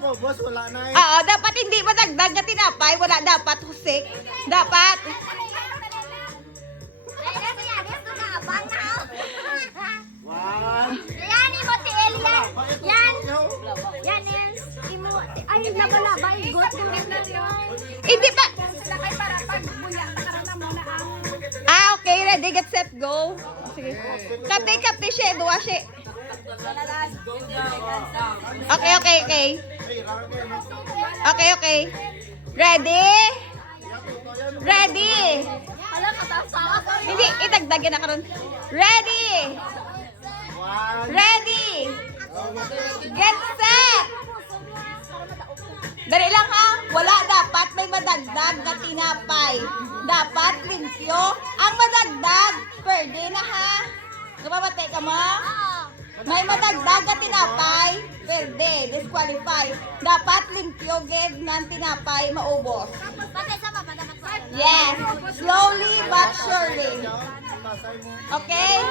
po, boss, wala na eh. Oo, dapat hindi madagdag na tinapay. Wala dapat, Jose. Dapat. One. Yan, Imoti Elian. Yan. Yan is imo. Ay, laban-laban. Got na Hindi pa. Sakay para pag buya. Takarana mo na ang. Okay. Ready, get set, go. Sige. Kapte, siya. Dua siya. Okay. Okay. Ready? Ready? Hala, katasa. Hindi, itagdagyan na karon. Ready? One. Ready? Get set! Dali lang ha. Wala dapat may madagdag na tinapay. Dapat limpyo. Ang madagdag, pwede na ha. Napamatay ka mo? May madagdag na tinapay, pwede, disqualify. Dapat limpyo, geg, ng tinapay, maubos. Bakit sa mama dapat? Yes, slowly but surely. Okay?